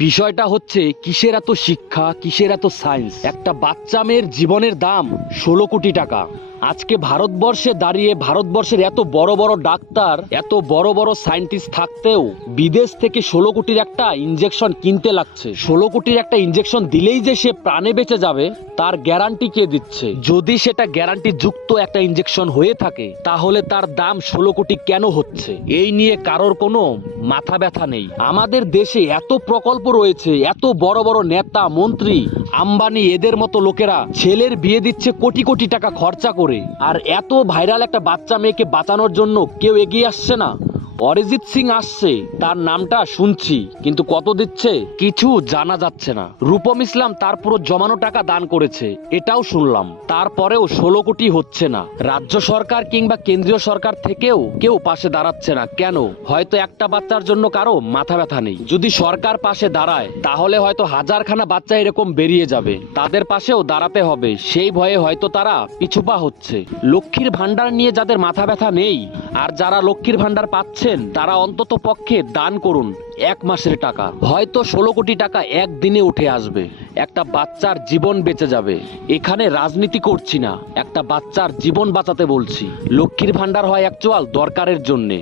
বিষয়টা হচ্ছে কিসের এত শিক্ষা, কিসের এত সায়েন্স। একটা বাচ্চা মেয়ের জীবনের দাম 16 কোটি টাকা। আজকে ভারতবর্ষে দাঁড়িয়ে ভারতবর্ষের এত বড় বড় ডাক্তার, এত বড় বড় সায়েন্টিস্ট থাকতেও বিদেশ থেকে 16 কোটির একটা ইনজেকশন কিনতে লাগছে। 16 কোটির একটা ইনজেকশন দিলেই যে সে প্রাণে বেঁচে যাবে তার গ্যারান্টি কে দিচ্ছে? যদি সেটা গ্যারান্টি যুক্ত একটা ইনজেকশন হয়ে থাকে তাহলে তার দাম 16 কোটি কেন হচ্ছে? এই নিয়ে কারোর কোনো মাথা ব্যথা নেই। আমাদের দেশে এত প্রকল্প রয়েছে, এত বড় বড় নেতা মন্ত্রী, আম্বানি এদের মতো লোকেরা ছেলের বিয়ে দিচ্ছে কোটি কোটি টাকা খরচা করে। আর এত ভাইরাল একটা বাচ্চা মেয়েকে বাঁচানোর জন্য কেউ এগিয়ে আসছে না। অরিজিৎ সিং আসছে, তার নামটা শুনছি, কিন্তু কত দিচ্ছে কিছু জানা যাচ্ছে না। রূপম ইসলাম তার পুরো জমানো টাকা দান করেছে, এটাও শুনলাম। তারপরেও 16 কোটি হচ্ছে না। রাজ্য সরকার কিংবা কেন্দ্রীয় সরকার থেকেও কেউ পাশে দাঁড়াচ্ছে না। কেন? হয়তো একটা বাচ্চার জন্য কারো মাথা ব্যথা নেই। যদি সরকার পাশে দাঁড়ায় তাহলে হয়তো হাজারখানা বাচ্চা এরকম বেরিয়ে যাবে, তাদের পাশেও দাঁড়াতে হবে। সেই ভয়ে হয়তো তারা পিছুপা হচ্ছে। লক্ষ্মীর ভান্ডার নিয়ে যাদের মাথা ব্যথা নেই, আর যারা লক্ষ্মীর ভান্ডার পাচ্ছেন তারা অন্তত পক্ষে দান করুন 1 মাসের টাকা। হয়তো 16 কোটি টাকা একদিনে উঠে আসবে, একটা বাচ্চার জীবন বেঁচে যাবে। এখানে রাজনীতি করছি না, একটা বাচ্চার জীবন বাঁচাতে বলছি। লক্ষ্মীর ভান্ডার হয় অ্যাকচুয়াল দরকারের জন্যে,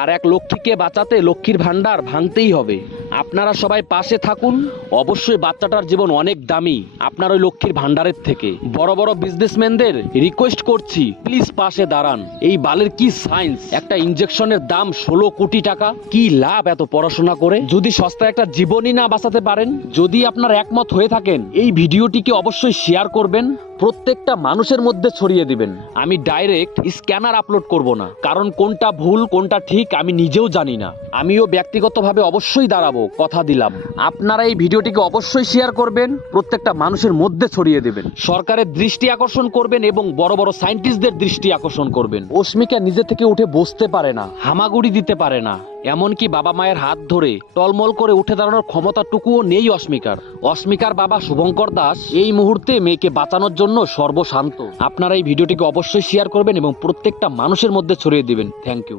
আর এক লক্ষ্মীকে বাঁচাতে লক্ষ্মীর ভান্ডার ভাঙতেই হবে। আপনারা সবাই পাশে থাকুন। অবশ্যই বাচ্চাটার জীবন অনেক দামি আপনার ওই লক্ষ্মীর ভান্ডারের থেকে। বড় বড় বিজনেসম্যানদের রিকোয়েস্ট করছি, প্লিজ পাশে দাঁড়ান। এই বালের কি সায়েন্স? একটা ইনজেকশনের দাম 16 কোটি টাকা। কি লাভ এত পড়াশোনা করে যদি সস্তায় একটা জীবনই না বাঁচাতে পারেন? যদি আপনার একমত হয়ে থাকেন এই ভিডিওটিকে অবশ্যই শেয়ার করবেন, প্রত্যেকটা মানুষের মধ্যে ছড়িয়ে দিবেন। আমি ডাইরেক্ট স্ক্যানার আপলোড করব না, কারণ কোনটা ভুল কোনটা ঠিক আমি নিজেও জানি না। আমিও ব্যক্তিগতভাবে অবশ্যই দাঁড়াবো, কথা দিলাম। আপনারা এই ভিডিওটিকে অবশ্যই শেয়ার করবেন, প্রত্যেকটা মানুষের মধ্যে ছড়িয়ে দেবেন। সরকারের দৃষ্টি আকর্ষণ করবেন এবং বড় বড় সায়েন্টিস্টদের দৃষ্টি আকর্ষণ করবেন। অস্মিকা নিজে থেকে উঠে বসতে পারে না, হামাগুড়ি দিতে পারে না, এমনকি বাবা মায়ের হাত ধরে টলমল করে উঠে দাঁড়ানোর ক্ষমতাটুকুও নেই অস্মিকার। অস্মিকার বাবা শুভঙ্কর দাস এই মুহূর্তে মেয়েকে বাঁচানোর জন্য সর্বশান্ত। আপনারা এই ভিডিওটিকে অবশ্যই শেয়ার করবেন এবং প্রত্যেকটা মানুষের মধ্যে ছড়িয়ে দিবেন। Thank you.